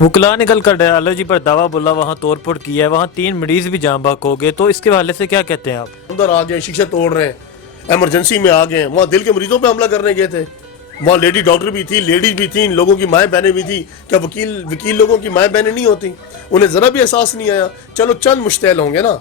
وکلا نکل کر ڈائیالوجی پر دعویٰ بولا وہاں توڑ پھوڑ کی ہے، وہاں 3 مریض بھی جاں بحق ہو گئے، تو اس کے حوالے سے کیا کہتے ہیں آپ؟ اندر آ گئے، شیشے توڑ رہے ہیں، ایمرجنسی میں آ گئے ہیں، وہاں دل کے مریضوں پہ حملہ کرنے گئے تھے، وہاں لیڈی ڈاکٹر بھی تھی، لیڈیز بھی تھیں، لوگوں کی مائیں بہنیں بھی تھیں. کیا وکیل لوگوں کی مائیں بہنیں نہیں ہوتی؟ انہیں ذرا بھی احساس نہیں آیا. چلو چند مشتعل ہوں گے نا،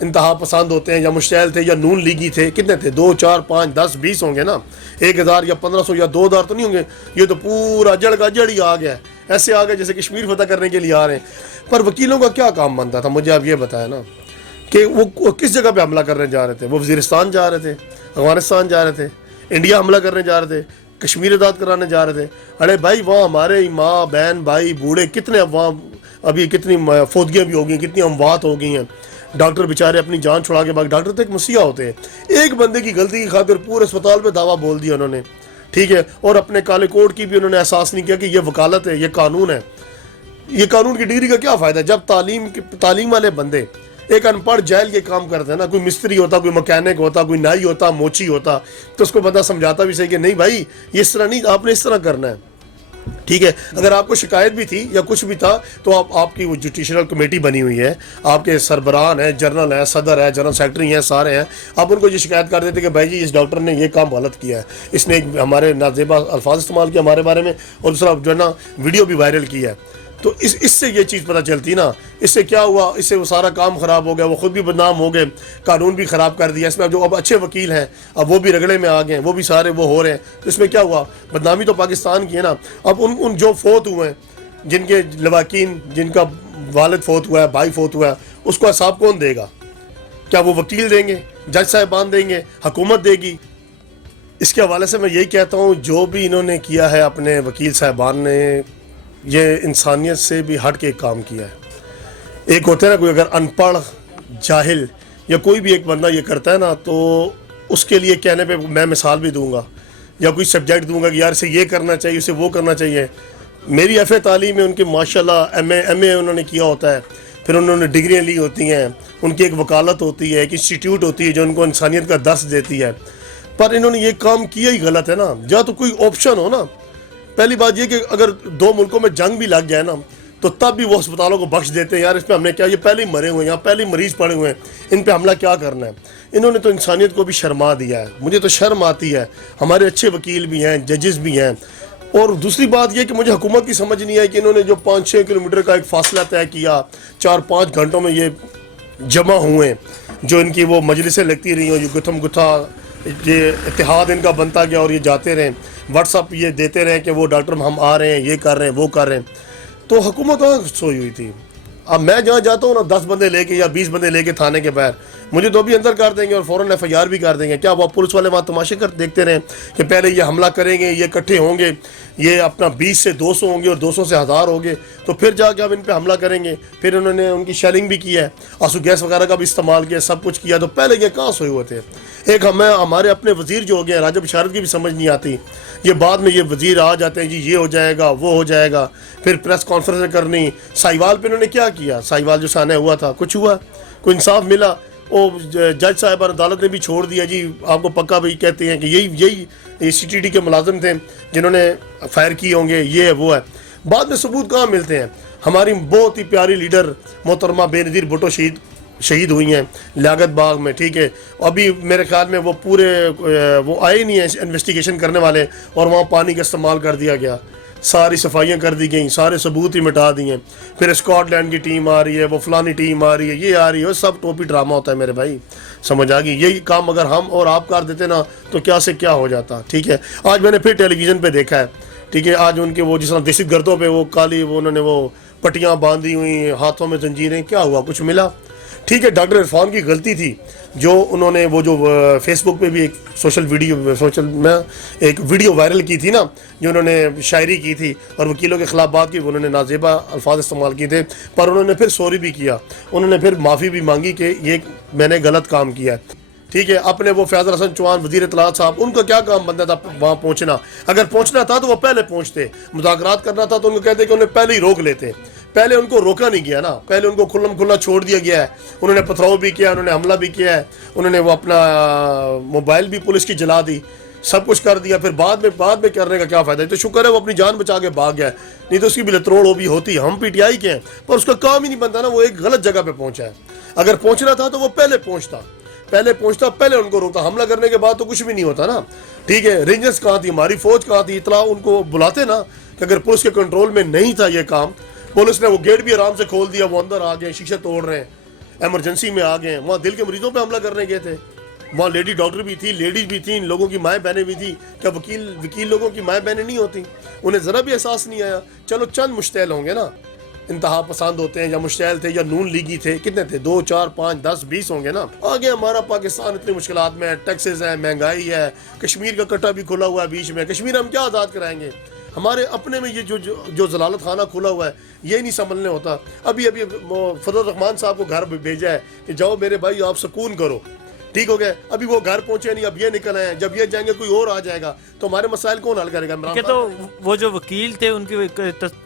انتہا پسند ہوتے ہیں، یا مشتعل تھے یا نون لیگی تھے، کتنے تھے؟ 2 4 5 10 20 ہوں گے نا، 1000 یا 1500 یا 2000 تو نہیں ہوں گے. یہ تو پورا جڑ کا جڑ ہی آ گیا، ایسے آ گئے جیسے کشمیر فتح کرنے کے لیے آ رہے ہیں. پر وکیلوں کا کیا کام بنتا تھا؟ مجھے آپ یہ بتایا نا کہ وہ کس جگہ پہ حملہ کرنے جا رہے تھے. وہ وزیرستان جا رہے تھے، افغانستان جا رہے تھے، انڈیا حملہ کرنے جا رہے تھے، کشمیر آزاد کرانے جا رہے تھے. ارے بھائی وہاں ہمارے ماں بہن بھائی بوڑھے کتنے، وہاں ابھی کتنی فوتگیاں بھی ہو گئی، کتنی اموات ہو گئی ہیں. ڈاکٹر بیچارے اپنی جان چھڑا کے بعد، ڈاکٹر تو ایک مسیحا ہوتے ہیں، ایک بندے کی غلطی کی خاطر پورے اسپتال پہ دعویٰ بول دیا انہوں نے، ٹھیک ہے. اور اپنے کالے کوٹ کی بھی انہوں نے احساس نہیں کیا کہ یہ وکالت ہے، یہ قانون ہے. یہ قانون کی ڈگری کا کیا فائدہ ہے جب تعلیم والے بندے ایک ان پڑھ جیل کے کام کرتے ہیں نا. کوئی مستری ہوتا، کوئی مکینک ہوتا، کوئی نائی ہوتا، موچی ہوتا، تو اس کو بندہ سمجھاتا بھی صحیح کہ نہیں بھائی یہ اس طرح نہیں، آپ نے اس طرح کرنا ہے، ٹھیک ہے. اگر آپ کو شکایت بھی تھی یا کچھ بھی تھا تو آپ کی وہ جوڈیشل کمیٹی بنی ہوئی ہے، آپ کے سربراہان ہیں، جنرل ہے، صدر ہے، جنرل سیکرٹری ہیں، سارے ہیں. آپ ان کو یہ شکایت کر دیتے کہ بھائی جی اس ڈاکٹر نے یہ کام غلط کیا ہے، اس نے ایک ہمارے نازیبا الفاظ استعمال کیا ہمارے بارے میں، اور دوسرا جو ہے نا ویڈیو بھی وائرل کیا ہے. تو اس سے یہ چیز پتہ چلتی نا. اس سے کیا ہوا؟ اس سے وہ سارا کام خراب ہو گیا، وہ خود بھی بدنام ہو گئے، قانون بھی خراب کر دیا. اس میں جو اب اچھے وکیل ہیں اب وہ بھی رگڑے میں آ گئے ہیں، وہ بھی سارے وہ ہو رہے ہیں. تو اس میں کیا ہوا؟ بدنامی تو پاکستان کی ہے نا. اب ان جو فوت ہوئے ہیں، جن کے لواکین، جن کا والد فوت ہوا ہے، بھائی فوت ہوا ہے، اس کو حساب کون دے گا؟ کیا وہ وکیل دیں گے؟ جج صاحبان دیں گے؟ حکومت دے گی؟ اس کے حوالے سے میں یہی کہتا ہوں جو بھی انہوں نے کیا ہے اپنے وکیل صاحبان نے، یہ انسانیت سے بھی ہٹ کے کام کیا ہے. ایک ہوتا ہے نا کوئی اگر ان پڑھ جاہل یا کوئی بھی ایک بندہ یہ کرتا ہے نا، تو اس کے لیے کہنے پہ میں مثال بھی دوں گا یا کوئی سبجیکٹ دوں گا کہ یار اسے یہ کرنا چاہیے، اسے وہ کرنا چاہیے. میری ایف اے تعلیم ہے، ان کی ماشاءاللہ ایم اے انہوں نے کیا ہوتا ہے، پھر انہوں نے ڈگریاں لی ہوتی ہیں، ان کی ایک وکالت ہوتی ہے، ایک انسٹیٹیوٹ ہوتی ہے جو ان کو انسانیت کا درس دیتی ہے. پر انہوں نے یہ کام کیا ہی غلط ہے نا. یا تو کوئی آپشن ہو نا. پہلی بات یہ کہ اگر 2 ملکوں میں جنگ بھی لگ جائے نا تو تب بھی وہ ہسپتالوں کو بخش دیتے ہیں، یار اس پہ ہم نے کیا، یہ پہلے ہی مرے ہوئے ہیں، یہاں پہلے ہی مریض پڑے ہوئے ہیں، ان پہ حملہ کیا کرنا ہے. انہوں نے تو انسانیت کو بھی شرما دیا ہے. مجھے تو شرم آتی ہے. ہمارے اچھے وکیل بھی ہیں، ججز بھی ہیں. اور دوسری بات یہ کہ مجھے حکومت کی سمجھ نہیں آئی کہ انہوں نے جو 5-6 کلومیٹر کا ایک فاصلہ طے کیا، 4-5 گھنٹوں میں یہ جمع ہوئے، جو ان کی وہ مجلسیں لگتی رہی ہیں، یہ گتھم گتھا یہ اتحاد ان کا بنتا گیا، اور یہ جاتے رہیں واٹس اپ یہ دیتے رہیں کہ وہ ڈاکٹر ہم آ رہے ہیں، یہ کر رہے ہیں، وہ کر رہے ہیں. تو حکومت وہاں سوئی ہوئی تھی. اب میں جہاں جاتا ہوں نا 10 بندے لے کے یا 20 بندے لے کے تھانے کے باہر، مجھے تو بھی اندر کر دیں گے اور فوراً ایف آئی آر بھی کر دیں گے. کیا وہ پولیس والے وہاں تماشے کر دیکھتے رہیں کہ پہلے یہ حملہ کریں گے، یہ اکٹھے ہوں گے، یہ اپنا 20 سے 200 ہوں گے اور 200 سے 1000 ہوں گے، تو پھر جا کے ہم ان پہ حملہ کریں گے. پھر انہوں نے ان کی شیلنگ بھی کی ہے، آنسو گیس وغیرہ کا بھی استعمال کیا، سب کچھ کیا. تو پہلے یہ کہاں سوئے ہوئے تھے؟ ایک ہمارے اپنے وزیر جو ہو گئے ہیں، راجہ بشارت کی بھی سمجھ نہیں آتی. یہ بعد میں یہ وزیر آ جاتے ہیں جی یہ ہو جائے گا، وہ ہو جائے گا، پھر پریس کانفرنس کرنی. سائیوال پہ انہوں نے کیا کیا؟ سائیوال جو سانحہ ہوا تھا، کچھ ہوا؟ کوئی انصاف ملا؟ وہ جج صاحبان عدالت نے بھی چھوڑ دیا جی آپ کو پکا بھی کہتے ہیں کہ یہی سی ٹی ڈی کے ملازم تھے جنہوں نے فائر کی ہوں گے، یہ ہے وہ ہے. بعد میں ثبوت کہاں ملتے ہیں؟ ہماری بہت ہی پیاری لیڈر محترمہ بے نظیر بھٹو شہید ہوئی ہیں لیاقت باغ میں، ٹھیک ہے. ابھی میرے خیال میں وہ پورے وہ آئے ہی نہیں ہیں انویسٹیگیشن کرنے والے، اور وہاں پانی کا استعمال کر دیا گیا، ساری صفائیاں کر دی گئیں، سارے ثبوت ہی مٹا دیے. پھر اسکاٹ لینڈ کی ٹیم آ رہی ہے، وہ فلانی ٹیم آ رہی ہے، یہ آ رہی ہے، وہ سب ٹوپی ڈرامہ ہوتا ہے میرے بھائی. سمجھ آ گئی؟ یہی کام اگر ہم اور آپ کر دیتے نا تو کیا سے کیا ہو جاتا. ٹھیک ہے. آج میں نے پھر ٹیلی ویژن پہ دیکھا ہے، ٹھیک ہے، آج ان کے وہ جس طرح دہشت گردوں پہ وہ کالی وہ انہوں نے وہ پٹیاں باندھی ہوئی، ہاتھوں میں زنجیریں، کیا ہوا؟ کچھ ملا؟ ٹھیک ہے. ڈاکٹر عرفان کی غلطی تھی جو انہوں نے وہ جو فیس بک پہ بھی ایک سوشل میں ایک ویڈیو وائرل کی تھی نا، جو انہوں نے شاعری کی تھی اور وکیلوں کے خلاف بات کی، انہوں نے نازیبا الفاظ استعمال کیے تھے، پر انہوں نے پھر سوری بھی کیا، انہوں نے پھر معافی بھی مانگی کہ یہ میں نے غلط کام کیا ہے. ٹھیک ہے. اپنے وہ فیض الحسن چوہان وزیر اطلاعات صاحب، ان کا کیا کام بنتا تھا وہاں پہنچنا؟ اگر پہنچنا تھا تو وہ پہلے پہنچتے، مذاکرات کرنا تھا تو ان کو کہتے کہ انہیں پہلے ہی روک لیتے. پہلے ان کو روکا نہیں گیا نا، پہلے ان کو کھلم کھلا چھوڑ دیا گیا ہے. انہوں نے پتھراؤ بھی کیا، انہوں نے حملہ بھی کیا ہے، انہوں نے وہ اپنا موبائل بھی پولیس کی جلا دی. सब कुछ कर दिया, फिर बाद में करने का क्या फायदा है। तो शुक्र है वो अपनी जान बचा के भाग गया, नहीं तो उसकी भी लतरोड़ वो भी होती। हम पीटीआई के हैं पर उसका काम ही नहीं बनता ना, वो एक गलत जगह पे पहुंचा है। अगर पहुंचना था तो वो पहले पहुंचता, पहले उनको रोकता। हमला करने के बाद तो कुछ भी नहीं होता ना। ठीक है, रेंजर्स कहाँ थी, हमारी फौज कहाँ थी, इतला उनको बुलाते ना कि अगर पुलिस के कंट्रोल में नहीं था ये काम। पुलिस ने वो गेट भी आराम से खोल दिया, वो अंदर आ गए, शीशे तोड़ रहे हैं, एमरजेंसी में आ गए। वहाँ दिल के मरीजों पे हमला करने गए थे, वहाँ लेडी डॉक्टर भी थी, लेडीज भी थी, लोगों की माएँ बहनें भी थी। क्या वकील लोगों की माएँ बहनें नहीं होती? उन्हें ज़रा भी एहसास नहीं आया। चलो चंद मुश्तैल होंगे ना, इंतहा पसंद होते हैं, या मुश्तैल थे या नून लीगी थे, कितने थे, 2 4 5 10 20 होंगे ना। आगे हमारा पाकिस्तान इतनी मुश्किलात में है, टैक्सेस है, महंगाई है, कश्मीर का कट्टा भी खुला हुआ है बीच में। कश्मीर हम क्या आज़ाद कराएंगे? हमारे अपने में ये जो जलालत खाना खुला हुआ है, ये नहीं संभलने होता। अभी फजल रहमान साहब को घर भेजा है कि जाओ मेरे भाई आप सुकून करो, ठीक हो गया। अभी वो घर पहुंचे नहीं, अब ये निकल आए हैं। जब ये जाएंगे कोई और आ जाएगा तो हमारे मसाइल कौन हल करेगा? तो वो जो वकील थे उनकी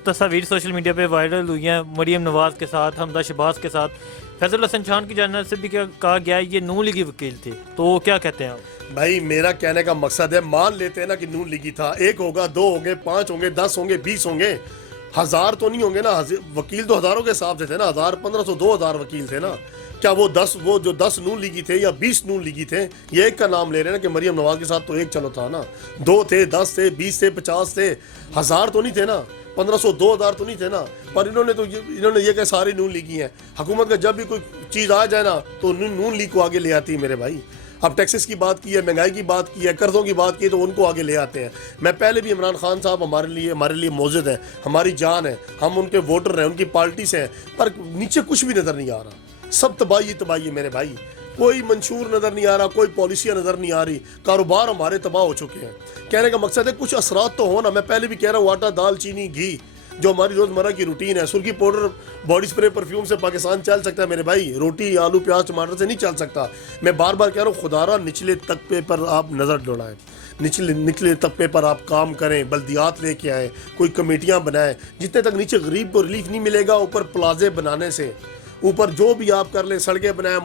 तस्वीर सोशल मीडिया पे वायरल हुई हैं, मरियम नवाज के साथ, हमदा शहबाज के साथ। फैजल हसन खान की जानिब से भी कहा गया है ये नून लीगी वकील थे, तो क्या कहते हैं आप? भाई मेरा कहने का मकसद है, मान लेते हैं ना कि नून लीगी था, 1 होगा, 2 होंगे, 5 होंगे, 10 होंगे, 20 होंगे, 1000 तो नहीं होंगे ना। वकील तो हज़ारों के हिसाब से थे ना, 1000 1500 2000 वकील थे ना। क्या वो 10 नून लीगी थे या 20 नून लीगी थे? ये एक का नाम ले रहे हैं ना कि मरियम नवाज के साथ तो एक चलो था ना, 2 थे, 10 थे, 20 थे, 50 थे, 1000 तो नहीं थे ना, 1500 2000 तो नहीं थे ना। पर इन्होंने ये कहा सारी नून लीगी हैं। हुकूमत का जब भी कोई चीज़ आ जाए ना तो नून लीग को आगे ले आती है मेरे भाई। अब टैक्सेस की बात की है, महंगाई की बात की है, कर्ज़ों की बात की है, तो उनको आगे ले आते हैं। मैं पहले भी इमरान खान साहब हमारे लिए मौजूद है, हमारी जान है, हम उनके वोटर हैं, उनकी पार्टी से हैं, पर नीचे कुछ भी नज़र नहीं आ रहा। सब तबाही है मेरे भाई, कोई मंशूर नज़र नहीं आ रहा, कोई पॉलिसियाँ नज़र नहीं आ रही, कारोबार हमारे तबाह हो चुके हैं। कहने का मकसद है कुछ असरात तो हो ना। मैं पहले भी कह रहा हूँ, आटा दाल चीनी घी जो हमारी रोज़मर्रा की रूटीन है, सुर्खी पाउडर बॉडी स्प्रे परफ्यूम से पाकिस्तान चल सकता है मेरे भाई, रोटी आलू प्याज टमाटर से नहीं चल सकता। मैं बार बार कह रहा हूँ, खुदारा निचले तबके पर आप नज़र डोलाएं, निचले तबके पर आप काम करें, बल्दियात लेके आएँ, कोई कमेटियाँ बनाएं। जितने तक नीचे गरीब को रिलीफ नहीं मिलेगा, ऊपर प्लाजे बनाने से, ऊपर जो भी आप कर लें, सड़कें बनाएं,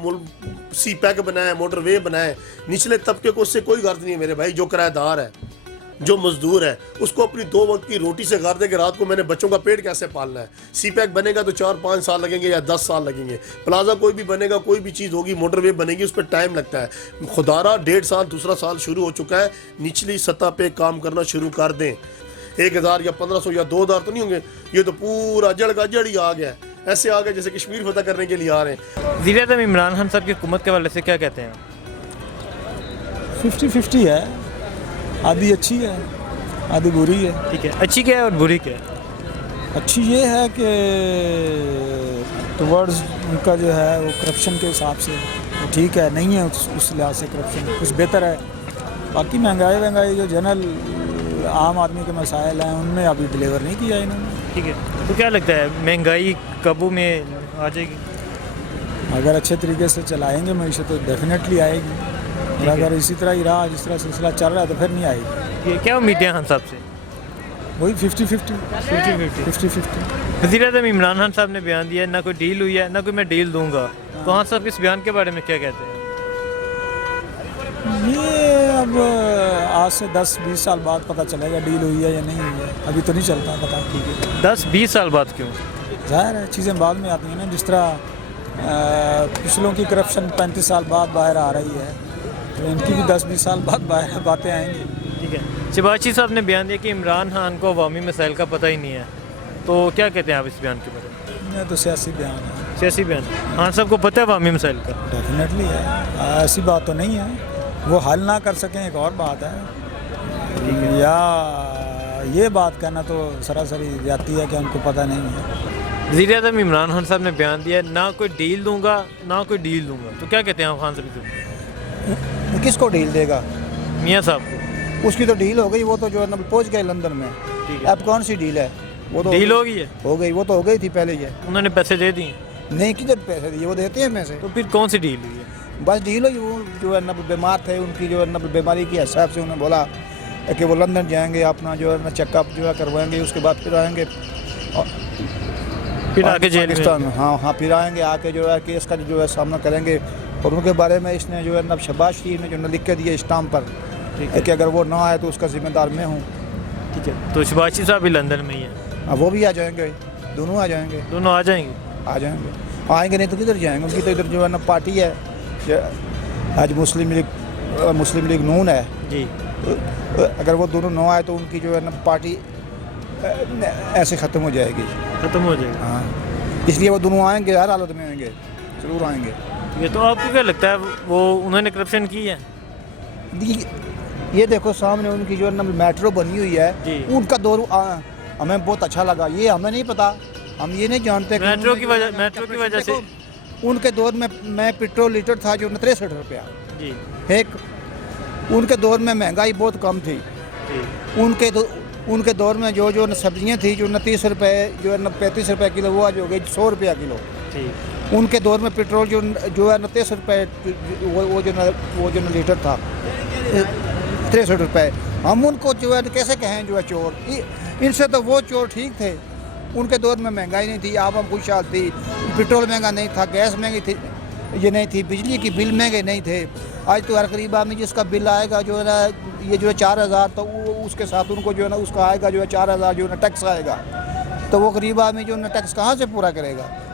सी पैक बनाएं, मोटरवे बनाएं, निचले तबके को उससे कोई गर्ज नहीं है मेरे भाई। जो किराएदार है, जो मजदूर है, उसको अपनी 2 वक्त की रोटी से गर्द है कि रात को मैंने बच्चों का पेट कैसे पालना है। सी पैक बनेगा तो 4-5 साल लगेंगे या 10 साल लगेंगे। प्लाजा कोई भी बनेगा, कोई भी चीज़ होगी, मोटरवे बनेगी, उस पर टाइम लगता है। खुदारा 1.5 साल, दूसरा साल शुरू हो चुका है, निचली सतह पे काम करना शुरू कर दें। 1000 या 1500 या 2000 तो नहीं होंगे, ये तो पूरा जड़ का जड़ ही आ गया, ऐसे आ गए जैसे कश्मीर फतह करने के लिए आ रहे हैं। वज़ीर-ए-आज़म इमरान खान साहब की हुकूमत के हवाले से क्या कहते हैं? 50-50 है, आधी अच्छी है, आधी बुरी है। ठीक है, अच्छी क्या है और बुरी क्या है? अच्छी ये है कि टुवर्ड्स उनका जो है वो करप्शन के हिसाब से वो ठीक है, नहीं है उस लिहाज से करप्शन कुछ बेहतर है। बाकी महंगाई जो जनरल आम आदमी के मसाइल हैं उनमें अभी डिलीवर नहीं किया इन्होंने। ठीक है, तो क्या लगता है महंगाई काबू में आ जाएगी? अगर अच्छे तरीके से चलाएंगे मीशत तो डेफिनेटली आएगी, और अगर इसी तरह ही रहा जिस तरह सिलसिला चल रहा है तो फिर नहीं आएगी। ये क्या उम्मीदें हैं खान साहब से? वही 50-50। वज़ीर-ए-आज़म इमरान खान साहब ने बयान दिया है, ना कोई डील हुई है, ना कोई मैं डील दूंगा। तो खान साहब इस बयान के बारे में क्या कहते हैं? ये अब आज से 10-20 साल बाद पता चलेगा डील हुई है या नहीं हुई है, अभी तो नहीं चलता पता। ठीक है, 10-20 साल बाद क्यों? ज़ाहिर है चीज़ें बाद में आती हैं ना, जिस तरह पिछलों की करप्शन 35 साल बाद बाहर आ रही है, तो इनकी भी 10-20 साल बाद बाहर बातें आएंगी। ठीक है, शहबाज साहब ने बयान दिया कि इमरान खान को अवामी मसाइल का पता ही नहीं है, तो क्या कहते हैं आप इस बयान के बारे में? ये तो सियासी बयान है। सियासी बयान? खान साहब को पता है अवामी मसाइल का? डेफिनेटली है, ऐसी बात तो नहीं है। वो हल ना कर सकें एक और बात है, या ये बात कहना तो सरासरी जाती है कि उनको पता नहीं है। वज़ीर-ए-आज़म इमरान खान साहब ने बयान दिया ना कोई डील दूंगा, ना कोई डील दूंगा, तो क्या कहते हैं आप खान साहब? किसको डील देगा? मियाँ साहब को। उसकी तो डील हो गई, वो तो जो है ना पहुंच गए लंदन में। ठीक है, अब कौन सी डील है? वो तो डील हो गई है। हो गई, वो तो हो गई थी पहले। ये उन्होंने पैसे दे दिए? नहीं, किधर पैसे दिए? वो देते हैं में से। तो फिर कौन सी डील हुई है? बस डील हुई, वो जो है ना बीमार थे, उनकी जो है ना बीमारी के हिसाब से उन्होंने बोला कि वो लंदन जाएंगे, अपना जो है ना चेकअप जो है करवाएंगे, उसके बाद फिर आएंगे, फिर आके जेल पाकिस्तान। में। हाँ, फिर आएंगे, आके जो है केस का जो है सामना करेंगे। और उनके बारे में इसने जो है ना शहबाज शरीफ ने जो लिख के दिया स्टाम्प पर कि अगर वो ना आए तो उसका जिम्मेदार मैं हूँ। ठीक है, तो शबाशी साहब भी लंदन में ही हैं, अब वो भी आ जाएंगे, दोनों आ जाएंगे, दोनों आ जाएंगे। आएंगे नहीं तो किधर जाएंगे? उनकी तो इधर जो है ना पार्टी है, आज मुस्लिम लीग नून है, जी अगर वो दोनों ना आए तो उनकी जो है ना पार्टी ऐसे ख़त्म हो जाएगी। ख़त्म हो जाएगा। हाँ, इसलिए वो दोनों आएंगे, हर हालत में आएंगे, ज़रूर आएंगे। ये तो आपको क्या लगता है वो उन्होंने करप्शन की है? ये देखो सामने उनकी जो है ना मेट्रो बनी हुई है, जी। उनका दौर हमें बहुत अच्छा लगा। ये हमें नहीं पता, हम ये नहीं जानते कि मेट्रो की उन्होंने वजह से देखो, उनके दौर में पेट्रोल लीटर था जो 63 रुपया जी एक। उनके दौर में महंगाई बहुत कम थी। जी उनके दौर में जो सब्जियां थी जो 30 रुपये जो है ना 35 रुपये किलो, वो आज हो गई 100 रुपया किलो। ठीक। उनके दौर में पेट्रोल जो है 30 रुपये वो जो ना लीटर था, 63 रुपये। हम उनको जो है कैसे कहें जो है चोर? इनसे तो वो चोर ठीक थे। उनके दौर में महंगाई नहीं थी, आवाम खुशहाल थी, पेट्रोल महंगा नहीं था, गैस महंगी थी ये नहीं थी, बिजली की बिल महंगे नहीं थे। आज तो हर गरीब आदमी जिसका बिल आएगा जो है ना ये जो है 4000, तो उसके साथ उनको जो है ना उसका आएगा जो है 4000 जो है ना टैक्स आएगा। तो वो गरीब आदमी जो है ना टैक्स कहाँ से पूरा करेगा?